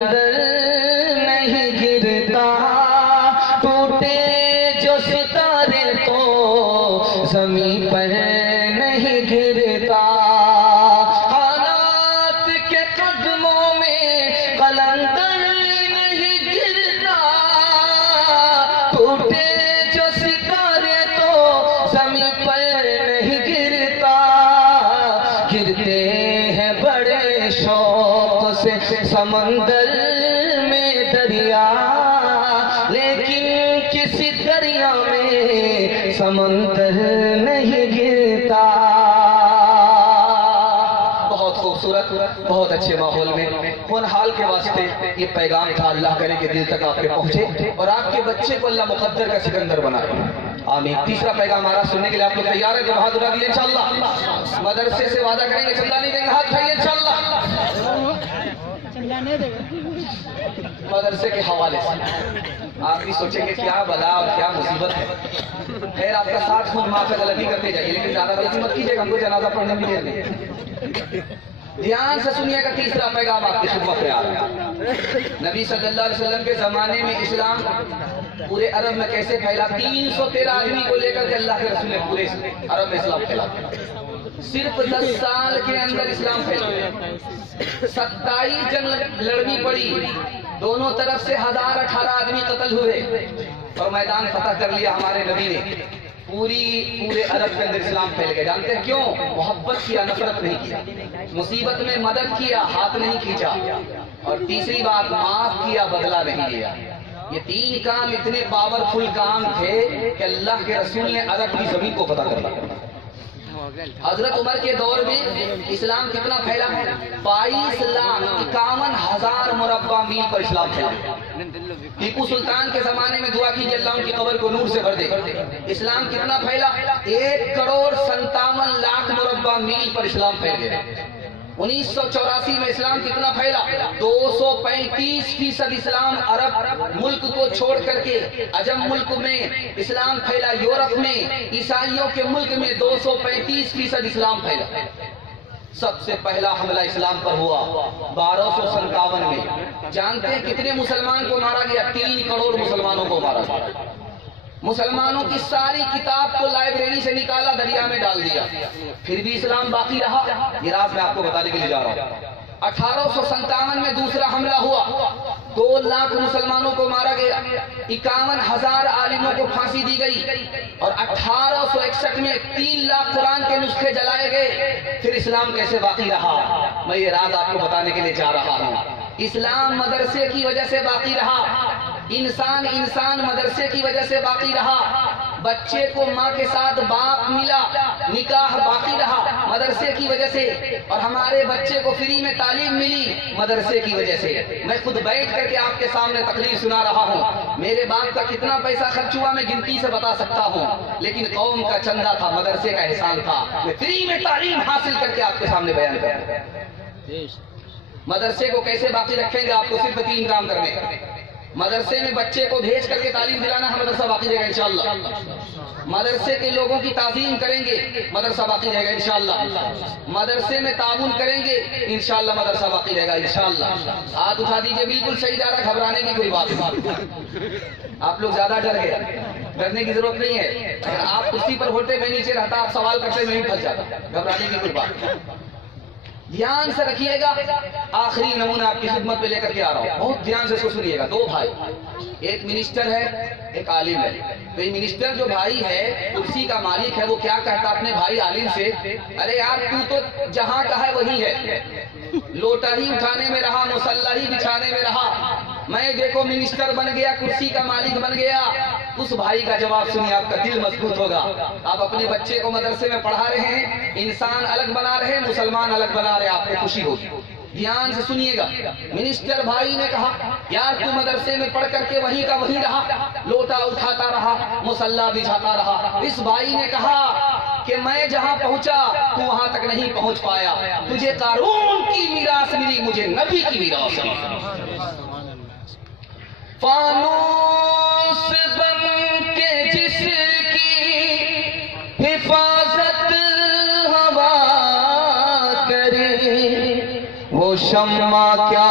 नहीं गिरता, टूटे जो सितारे तो ज़मीं पर नहीं गिरता। हालात के कदमों में कलंदर नहीं गिरता, टूटे जो सितारे तो ज़मीं पर नहीं गिरता। गिरते हैं बड़े शौक से समंदर में दरिया, लेकिन किसी दरिया में समंदर नहीं गिरता। बहुत खूबसूरत, बहुत अच्छे माहौल में होनहाल के वास्ते ये पैगाम था। अल्लाह करे कि दिल तक आपके पहुंचे और आपके बच्चे को अल्लाह मुकद्दर का सिकंदर बनाए। आमीन। तीसरा पैगाम हमारा सुनने के लिए आप लोग तैयार है? जो बहादुरा दिए इंशाअल्लाह। मदरसे से वादा करेंगे चंदा नहीं देंगे, हाथ उठाइए इंशाअल्लाह। मदरसे के हवाले से आप भी सोचेंगे क्या बला और क्या मुसीबत है। खैर आपका साथ खुद माँ से गलती करते जाइए, लेकिन ज्यादा गलती मत कीजिएगा, हमको जनाजा पढ़ने भी दे देंगे। ध्यान से सुनिएगा। तीसरा पैगाम आपकी खिदमत में आ रहा है। नबी सल्लल्लाहु अलैहि वसल्लम के जमाने में इस्लाम पूरे अरब में कैसे फैला? 313 आदमी को लेकर के अल्लाह के रसूल ने पूरे अरब में इस्लाम फैला। सिर्फ 10 साल के अंदर इस्लाम फैल गया। 27 जंग लड़नी पड़ी, दोनों तरफ से 1018 आदमी कत्ल हुए और मैदान फतह कर लिया हमारे नबी ने। पूरे अरब के अंदर इस्लाम फैल गया। जानते हैं क्यों? मोहब्बत किया, नफरत नहीं किया। मुसीबत में मदद किया, हाथ नहीं खींचा। और तीसरी बात, माफ किया, बदला नहीं लिया। ये 3 काम इतने पावरफुल काम थे कि अल्लाह के रसूल ने अरब की जमीन को फतह कर लिया। हजरत उमर के दौर में इस्लाम कितना फैला? 22,51,000 मुरब्बा मील पर इस्लाम फैला। टीपू सुल्तान के जमाने में दुआ कीजिए अल्लाह उनकी कब्र को नूर से भर दे। इस्लाम कितना फैला? 1,57,00,000 मुरब्बा मील पर इस्लाम फैल गया। 1984 में इस्लाम कितना फैला? 235% इस्लाम अरब मुल्क को छोड़ करके अजम मुल्क में इस्लाम फैला। यूरोप में ईसाइयों के मुल्क में 235% इस्लाम फैला। सबसे पहला हमला इस्लाम पर हुआ 1257 में। जानते हैं कितने मुसलमान को मारा गया? 3 करोड़ मुसलमानों को मारा गया। मुसलमानों की सारी किताब को लाइब्रेरी से निकाला, दरिया में डाल दिया, फिर भी इस्लाम बाकी रहा। ये राज मैं आपको बताने के लिए जा रहा हूँ। 1857 में दूसरा हमला हुआ, 2 लाख मुसलमानों को मारा गया, 51,000 आलिमों को फांसी दी गई और 1861 में 3 लाख कुरान के नुस्खे जलाए गए। फिर इस्लाम कैसे बाकी रहा? मैं ये राज आपको बताने के लिए जा रहा हूँ। इस्लाम मदरसे की वजह से बाकी रहा। इंसान मदरसे की वजह से बाकी रहा। बच्चे को माँ के साथ बाप मिला, निकाह बाकी रहा मदरसे की वजह से। और हमारे बच्चे को फ्री में तालीम मिली मदरसे की वजह से। मैं खुद बैठ करके आपके सामने तकरीर सुना रहा हूँ। मेरे बाप का कितना पैसा खर्च हुआ मैं गिनती से बता सकता हूँ, लेकिन कौम का चंदा था, मदरसे का एहसान था। मैं फ्री में तालीम हासिल करके आपके सामने बयान कर। मदरसे को कैसे बाकी रखेंगे? आपको सिर्फ 3 काम करने। मदरसे में बच्चे को भेज करके तालीम दिलाना है, मदरसा बाकी रहेगा इंशाअल्लाह। मदरसे के लोगों की ताज़ीम करेंगे, मदरसा बाकी रहेगा इंशाअल्लाह। मदरसे में ताउन करेंगे इंशाअल्लाह, मदरसा बाकी रहेगा इंशाअल्लाह। हाथ उठा दीजिए, बिल्कुल सही जा रहा, घबराने की कोई बात नहीं। आप लोग ज्यादा डर गए, डरने की जरूरत नहीं है। अगर आप कुर्सी पर होते, मैं नीचे रहता, आप सवाल करते, मैं भी फंस जाता। घबराने की कोई बात नहीं। ध्यान से रखिएगा। आखिरी नमूना आपकी खिदमत में लेकर के आ रहा हूँ, बहुत ध्यान से इसको सुनिएगा। 2 भाई, एक मिनिस्टर है, एक आलिम है। तो ये मिनिस्टर जो भाई है, कुर्सी का मालिक है, वो क्या कहता अपने भाई आलिम से, अरे यार तू तो जहाँ का है वही है, लोटा ही उठाने में रहा, मुसल्ला ही बिछाने में रहा। मैं देखो मिनिस्टर बन गया, कुर्सी का मालिक बन गया। उस भाई का जवाब सुनिए, आपका दिल मजबूत होगा। आप अपने बच्चे को मदरसे में पढ़ा रहे हैं, इंसान अलग बना रहे हैं, मुसलमान अलग बना रहे हैं, आपको खुशी होगी। ध्यान से सुनिएगा। मिनिस्टर भाई ने कहा, यार तू मदरसे में पढ़ करके वहीं का वहीं रहा, लोटा उठाता रहा, मुसल्ला बिछाता रहा। इस भाई ने कहा कि मैं जहां पहुंचा तू वहां तक नहीं पहुंच पाया। तुझे कारून की मीरास मिली, मुझे नबी की मीरास मिली। फानूस बन के जिसकी हिफाजत हवा करे, वो शम्मा क्या